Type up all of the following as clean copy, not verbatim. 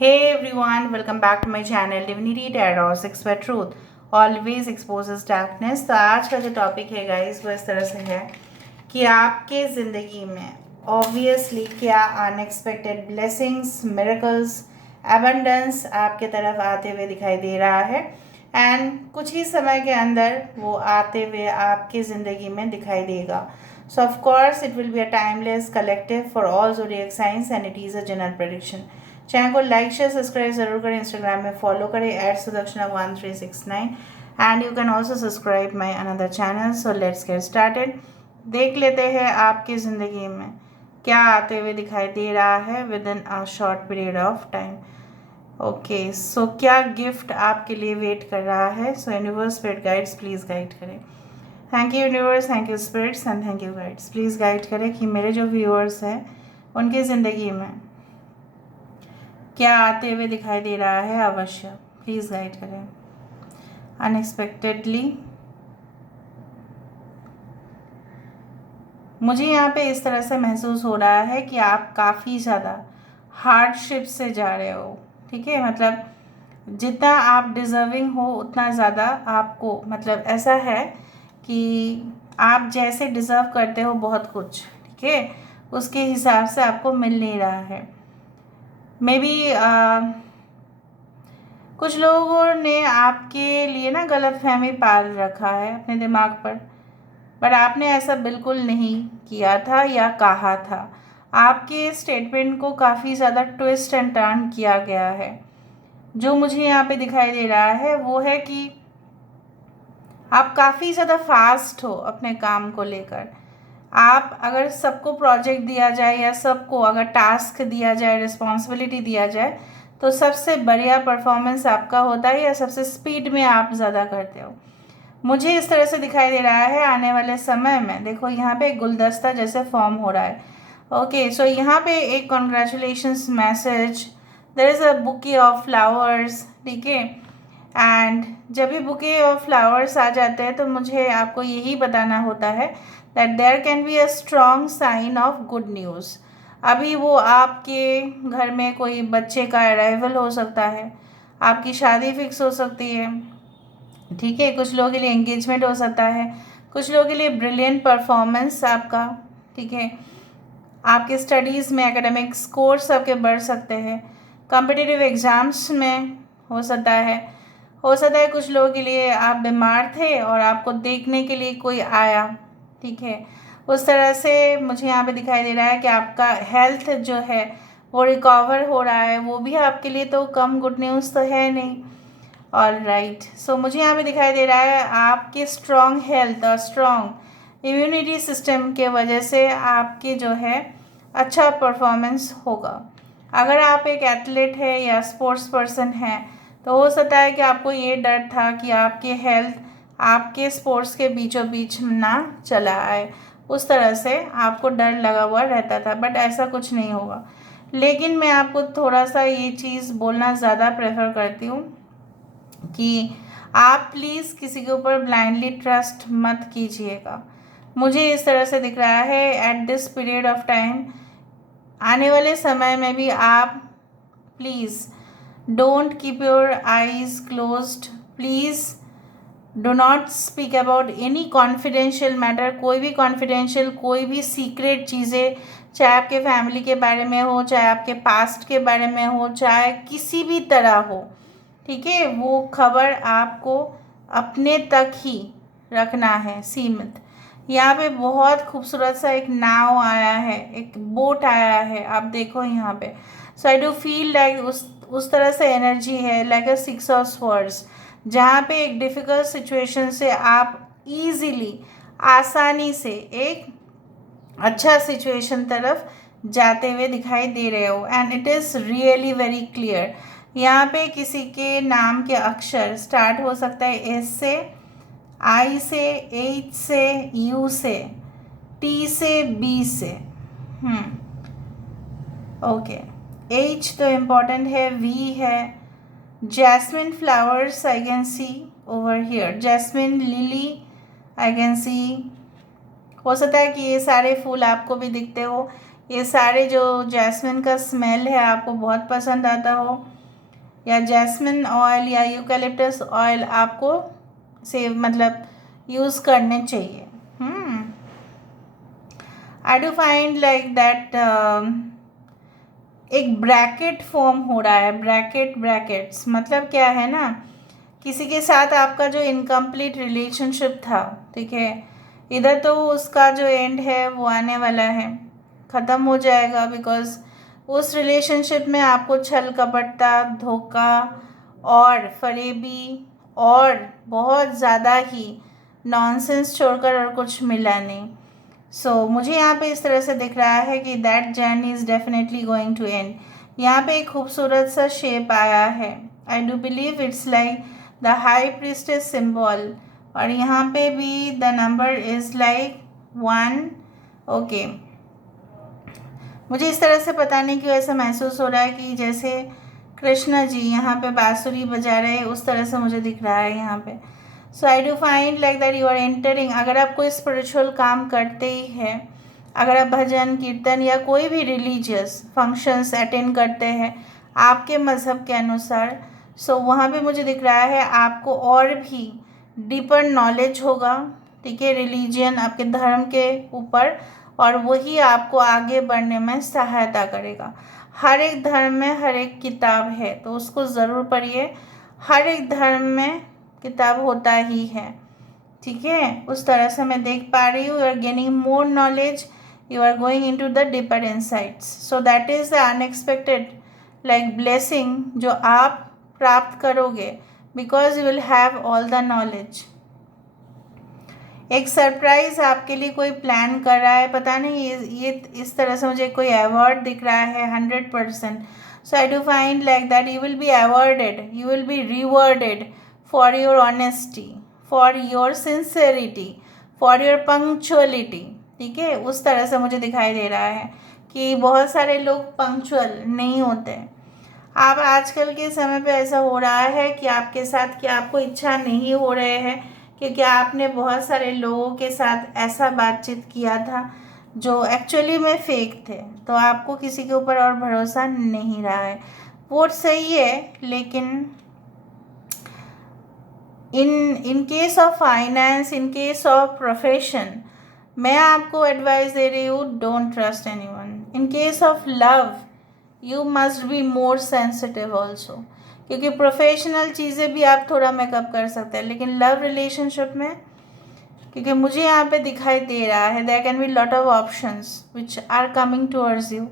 Hey everyone, welcome back to my channel Divinity Tarot 6 by Truth always exposes darkness। तो आज का जो topic है गाइस वो इस तरह से है कि आपके ज़िंदगी में ऑब्वियसली क्या अनएक्सपेक्टेड ब्लेसिंग्स, मिरेकल्स, एबंडेंस आपके तरफ आते हुए दिखाई दे रहा है एंड कुछ ही समय के अंदर वो आते हुए आपकी ज़िंदगी में दिखाई देगा। So of course it will be a timeless collective for all zodiac science and it is a general prediction. Channel को लाइक शेयर सब्सक्राइब जरूर करें, इंस्टाग्राम में फॉलो करें @सुदक्षिणा1369 and you can also subscribe my another channel. So let's get started. देख लेते हैं आपकी ज़िंदगी में क्या आते हुए दिखाई दे रहा है within a short period of time. Okay, so क्या गिफ्ट आपके लिए वेट कर रहा है। So universe spirit guides please guide करें। Thank you universe, thank you spirits and thank you guides. Please guide करें कि मेरे जो व्यूअर्स हैं उनकी ज़िंदगी में क्या आते हुए दिखाई दे रहा है। अवश्य प्लीज़ गाइड करें। अनएक्सपेक्टेडली मुझे यहाँ पे इस तरह से महसूस हो रहा है कि आप काफ़ी ज़्यादा हार्डशिप से जा रहे हो। ठीक है, मतलब जितना आप डिज़र्विंग हो उतना ज़्यादा आपको, मतलब ऐसा है कि आप जैसे डिज़र्व करते हो बहुत कुछ, ठीक है, उसके हिसाब से आपको मिल नहीं रहा है। मे बी कुछ लोगों ने आपके लिए ना गलतफहमी पाल रखा है अपने दिमाग पर आपने ऐसा बिल्कुल नहीं किया था या कहा था। आपके स्टेटमेंट को काफ़ी ज़्यादा ट्विस्ट एंड टर्न किया गया है। जो मुझे यहाँ पे दिखाई दे रहा है वो है कि आप काफ़ी ज़्यादा फास्ट हो अपने काम को लेकर। आप अगर सबको प्रोजेक्ट दिया जाए या सबको अगर टास्क दिया जाए, रिस्पॉन्सिबिलिटी दिया जाए, तो सबसे बढ़िया परफॉर्मेंस आपका होता है या सबसे स्पीड में आप ज़्यादा करते हो। मुझे इस तरह से दिखाई दे रहा है आने वाले समय में। देखो यहाँ पे एक गुलदस्ता जैसे फॉर्म हो रहा है। ओके, सो यहाँ पे एक congratulations message, there is a bouquet of flowers, ठीक है। एंड जब भी बुके ऑफ फ्लावर्स आ जाते हैं तो मुझे आपको यही बताना होता है that there can be a strong sign of good news. अभी वो आपके घर में कोई बच्चे का अराइवल हो सकता है, आपकी शादी फिक्स हो सकती है, ठीक है, कुछ लोगों के लिए एंगेजमेंट हो सकता है, कुछ लोगों के लिए ब्रिलियंट परफॉर्मेंस आपका, ठीक है, आपके स्टडीज़ में एकेडमिक स्कोर्स आपके बढ़ सकते हैं, कॉम्पिटिटिव एग्ज़ाम्स में हो सकता है कुछ लोगों के लिए आप बीमार थे और आपको देखने के लिए कोई आया, ठीक है। उस तरह से मुझे यहाँ पे दिखाई दे रहा है कि आपका हेल्थ जो है वो रिकवर हो रहा है। वो भी आपके लिए तो कम गुड न्यूज़ तो है नहीं। ऑल राइट, सो मुझे यहाँ पे दिखाई दे रहा है आपके स्ट्रॉन्ग हेल्थ और स्ट्रॉन्ग इम्यूनिटी सिस्टम के वजह से आपके जो है अच्छा परफॉर्मेंस होगा। अगर आप एक एथलीट है या स्पोर्ट्स पर्सन हैं तो हो सकता है कि आपको ये डर था कि आपके हेल्थ आपके स्पोर्ट्स के बीचों बीच ना चला आए, उस तरह से आपको डर लगा हुआ रहता था, बट ऐसा कुछ नहीं होगा। लेकिन मैं आपको थोड़ा सा ये चीज़ बोलना ज़्यादा प्रेफर करती हूँ कि आप प्लीज़ किसी के ऊपर ब्लाइंडली ट्रस्ट मत कीजिएगा। मुझे इस तरह से दिख रहा है at this period of time, आने वाले समय में भी आप please don't keep your eyes closed. Please do not speak about any confidential matter. कोई भी कॉन्फिडेंशियल, कोई भी सीक्रेट चीज़ें, चाहे आपके फैमिली के बारे में हो, चाहे आपके पास्ट के बारे में हो, चाहे किसी भी तरह हो, ठीक है, वो खबर आपको अपने तक ही रखना है, सीमित। यहाँ पे बहुत खूबसूरत सा एक नाव आया है, एक बोट आया है, आप देखो यहाँ पे। सो आई डू फील लाइक उस तरह से एनर्जी है, लाइक अ 6 ऑफ स्वर्ड्स, जहाँ पे एक डिफ़िकल्ट सिचुएशन से आप इजीली, आसानी से एक अच्छा सिचुएशन तरफ जाते हुए दिखाई दे रहे हो and it is really very clear. यहाँ पे किसी के नाम के अक्षर स्टार्ट हो सकता है एस से, आई से, एच से, यू से, टी से, बी से। ओके, एच तो इम्पॉर्टेंट है, वी है, jasmine flowers I can see over here, jasmine lily I can see. हो सकता है कि ये सारे फूल आपको भी दिखते हो ये सारे जो जैस्मिन का स्मेल है आपको बहुत पसंद आता हो, या जैस्मिन ऑयल या यूकलिप्टस ऑयल आपको से मतलब यूज़ करने चाहिए। आई डू फाइंड लाइक दैट एक ब्रैकेट फॉर्म हो रहा है। ब्रैकेट्स मतलब क्या है ना, किसी के साथ आपका जो इनकम्प्लीट रिलेशनशिप था, ठीक है, इधर तो उसका जो एंड है वो आने वाला है, ख़त्म हो जाएगा, बिकॉज उस रिलेशनशिप में आपको छल कपटता, धोखा और फरेबी और बहुत ज़्यादा ही नॉनसेंस छोड़कर और कुछ मिला नहीं। मुझे यहाँ पे इस तरह से दिख रहा है कि that journey is definitely going to end. यहाँ पे एक खूबसूरत सा शेप आया है। I do believe it's like the high priestess symbol, और यहाँ पे भी the number is like 1। Okay, मुझे इस तरह से पता नहीं क्यों ऐसा महसूस हो रहा है कि जैसे कृष्णा जी यहाँ पे बांसुरी बजा रहे हैं, उस तरह से मुझे दिख रहा है यहाँ पे। I do find like that you are entering, अगर आप कोई स्पिरिचुअल काम करते ही हैं, अगर आप भजन कीर्तन या कोई भी रिलीजियस फंक्शंस अटेंड करते हैं आपके मज़हब के अनुसार, वहाँ पे मुझे दिख रहा है आपको और भी डीपर नॉलेज होगा, ठीक है, रिलीजियन आपके धर्म के ऊपर, और वही आपको आगे बढ़ने में सहायता करेगा। हर एक धर्म में हर एक किताब है, तो उसको ज़रूर पढ़िए। हर एक धर्म में किताब होता ही है, ठीक है, उस तरह से मैं देख पा रही हूँ। You are gaining more knowledge, you are going into the deeper insights, so that is the unexpected like blessing जो आप प्राप्त करोगे, because you will have all the knowledge. एक सरप्राइज आपके लिए कोई प्लान कर रहा है, पता नहीं ये इस तरह से मुझे कोई अवार्ड दिख रहा है 100%। आई do find like that you will be awarded, you will be rewarded for your honesty, for your sincerity, for your punctuality, ठीक है, उस तरह से मुझे दिखाई दे रहा है कि बहुत सारे लोग पंक्चुअल नहीं होते। आप आजकल के समय पे ऐसा हो रहा है कि आपके साथ कि आपको इच्छा नहीं हो रहे हैं, क्योंकि आपने बहुत सारे लोगों के साथ ऐसा बातचीत किया था जो एक्चुअली में फेक थे, तो आपको किसी के ऊपर और भरोसा नहीं रहा है। वो सही है, लेकिन in case of finance, in case of profession, मैं आपको एडवाइस दे रही हूँ, don't trust anyone. In case of love you must be more sensitive also, क्योंकि प्रोफेशनल चीज़ें भी आप थोड़ा मेकअप कर सकते हैं, लेकिन लव रिलेशनशिप में, क्योंकि मुझे यहाँ पे दिखाई दे रहा है there can be lot of options which are coming towards you,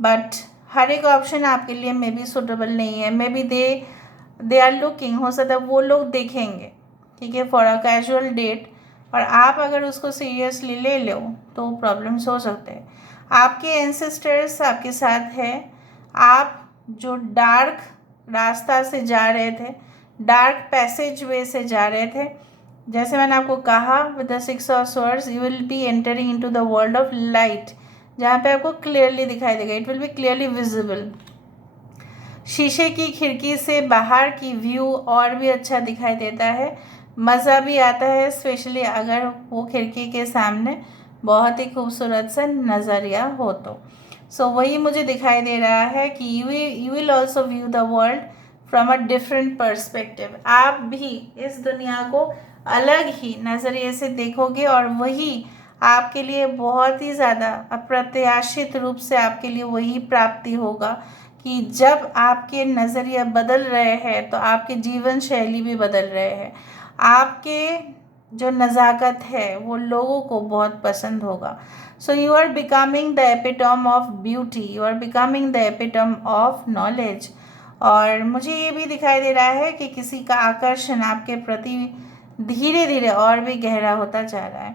but हर एक ऑप्शन आपके लिए मे बी सुटेबल नहीं है। May be they are looking, हो सकता है वो लोग देखेंगे, ठीक है, फॉर अ कैजुअल डेट, और आप अगर उसको सीरियसली ले लो तो प्रॉब्लम्स हो सकते हैं। आपके एंसेस्टर्स आपके साथ है, आप जो डार्क रास्ता से जा रहे थे, डार्क पैसेज वे से जा रहे थे, जैसे मैंने आपको कहा with the 6 of swords you will be entering into the world of light, जहाँ पे आपको क्लियरली दिखाई देगा, it will be clearly visible. शीशे की खिड़की से बाहर की व्यू और भी अच्छा दिखाई देता है, मज़ा भी आता है, स्पेशली अगर वो खिड़की के सामने बहुत ही खूबसूरत सा नज़रिया हो तो। वही मुझे दिखाई दे रहा है कि you will also view the world from a different perspective. आप भी इस दुनिया को अलग ही नज़रिए से देखोगे, और वही आपके लिए बहुत ही ज़्यादा अप्रत्याशित रूप से आपके लिए वही प्राप्ति होगा कि जब आपके नज़रिया बदल रहे हैं तो आपके जीवन शैली भी बदल रहे हैं, आपके जो नज़ाकत है वो लोगों को बहुत पसंद होगा। You are becoming the epitome of beauty, you are becoming the epitome of knowledge. और मुझे ये भी दिखाई दे रहा है कि किसी का आकर्षण आपके प्रति धीरे धीरे और भी गहरा होता जा रहा है।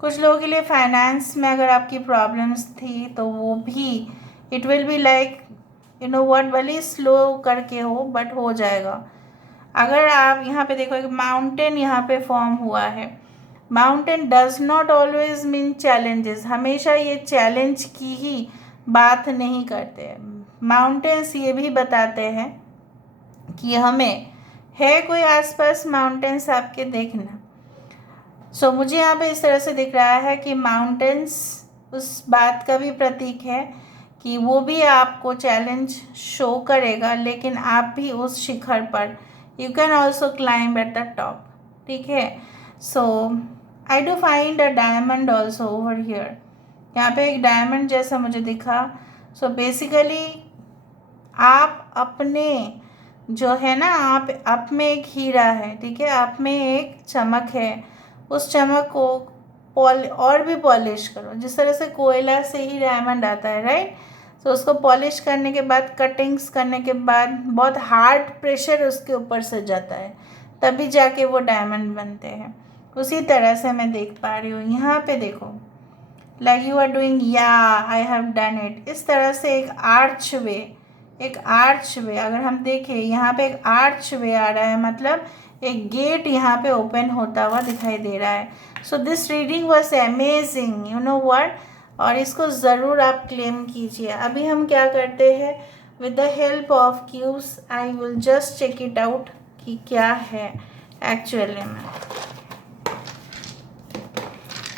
कुछ लोगों के लिए फाइनेंस में अगर आपकी प्रॉब्लम्स थी तो वो भी it will be like you know what, भले स्लो करके हो बट हो जाएगा। अगर आप यहाँ पे देखो, एक माउंटेन यहाँ पे फॉर्म हुआ है। Mountain does not always mean challenges, हमेशा ये चैलेंज की ही बात नहीं करते। माउंटेन्स ये भी बताते हैं कि हमें है कोई आसपास माउंटेन्स आपके देखना। मुझे यहाँ पे इस तरह से दिख रहा है कि माउंटेन्स उस बात का भी प्रतीक है कि वो भी आपको चैलेंज शो करेगा, लेकिन आप भी उस शिखर पर, you can also climb at the top. ठीक है, so I do find a diamond also over here. यहाँ पे एक डायमंड जैसा मुझे दिखा। सो बेसिकली आप अपने जो है ना, आप में एक हीरा है, ठीक है, आप में एक चमक है, उस चमक को और भी पॉलिश करो। जिस तरह से कोयला से ही डायमंड आता है, राइट। तो उसको पॉलिश करने के बाद, कटिंग्स करने के बाद, बहुत हार्ड प्रेशर उसके ऊपर से जाता है, तभी जाके वो डायमंड बनते हैं। उसी तरह से मैं देख पा रही हूँ यहाँ पे, देखो, लाइक यू आर डूइंग, या आई हैव डन इट। इस तरह से एक आर्च वे अगर हम देखें, यहाँ पे एक आर्च वे आ रहा है, मतलब एक गेट यहाँ पे ओपन होता हुआ दिखाई दे रहा है। So this reading was amazing, you know what, और इसको ज़रूर आप क्लेम कीजिए। अभी हम क्या करते हैं, with the help of cubes I will just check it out कि क्या है एक्चुअली में।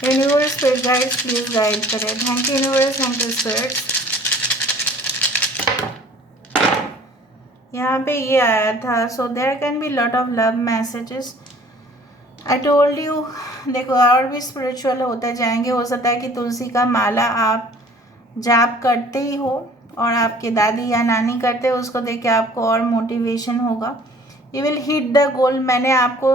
Universe spirit guides please guide करें। Thank you universe, thank you spirits. यहाँ पे ये आया था, so there can be lot of love messages. I told you, देखो और भी स्पिरिचुअल होते जाएंगे। हो सकता है कि तुलसी का माला आप जाप करते ही हो और आपके दादी या नानी करते हो, उसको देख के आपको और मोटिवेशन होगा। You will hit the goal. मैंने आपको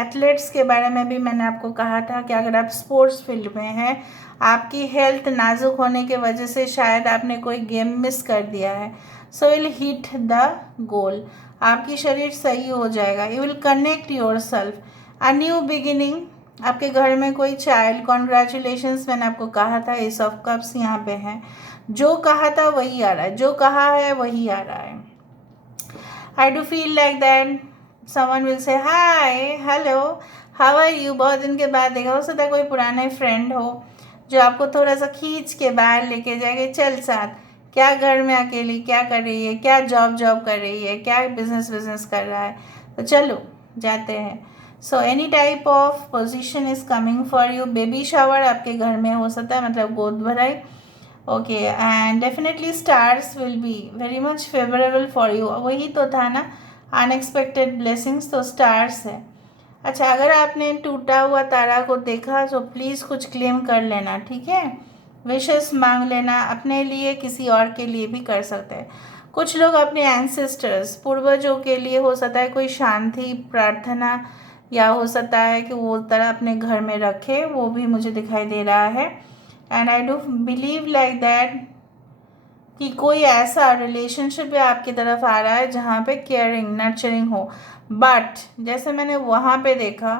एथलीट्स के बारे में भी मैंने आपको कहा था कि अगर आप स्पोर्ट्स फील्ड में हैं, आपकी हेल्थ नाजुक होने की वजह से शायद आपने कोई गेम मिस कर दिया है, so will hit the goal, आपकी शरीर सही हो जाएगा। You will connect your self, a new beginning. आपके घर में कोई चाइल्ड, कॉन्ग्रेचुलेशंस, मैंने आपको कहा था। एस ऑफ कप्स यहाँ पे है, जो कहा था वही आ रहा है, जो कहा है वही आ रहा है। I do feel like that someone will say hi, hello, how are you। बहुत दिन के बाद देखा, हो सकता है कोई पुराने फ्रेंड हो जो आपको थोड़ा सा खींच के बाहर लेके जाएंगे, चल साथ, क्या घर में अकेली क्या कर रही है, क्या जॉब कर रही है, क्या बिजनेस कर रहा है, तो चलो जाते हैं। So any type of position is coming for you. Baby shower आपके घर में हो सकता है, मतलब गोद भराई। Okay, and definitely stars will be very much favourable for you. वही तो था ना, अनएक्सपेक्टेड ब्लेसिंग्स, तो स्टार्स है। अच्छा, अगर आपने टूटा हुआ तारा को देखा तो प्लीज़ कुछ क्लेम कर लेना, ठीक है। विशेस मांग लेना, अपने लिए किसी और के लिए भी कर सकते हैं। कुछ लोग अपने एंसेस्टर्स, पूर्वजों के लिए हो सकता है कोई शांति प्रार्थना, या हो सकता है कि वो तरह अपने घर में रखे, वो भी मुझे दिखाई दे रहा है। And I do believe like that कि कोई ऐसा रिलेशनशिप आपकी तरफ आ रहा है जहाँ पे केयरिंग नर्चरिंग हो। बट जैसे मैंने वहाँ पे देखा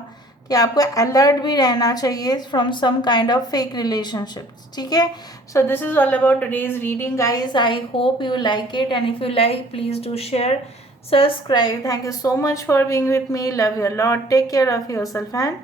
कि आपको अलर्ट भी रहना चाहिए from some kind of fake relationship, ठीक है। So this is all about today's reading guys. I hope you like it, and if you like please do share, subscribe. Thank you so much for being with me. Love you a lot. Take care of yourself and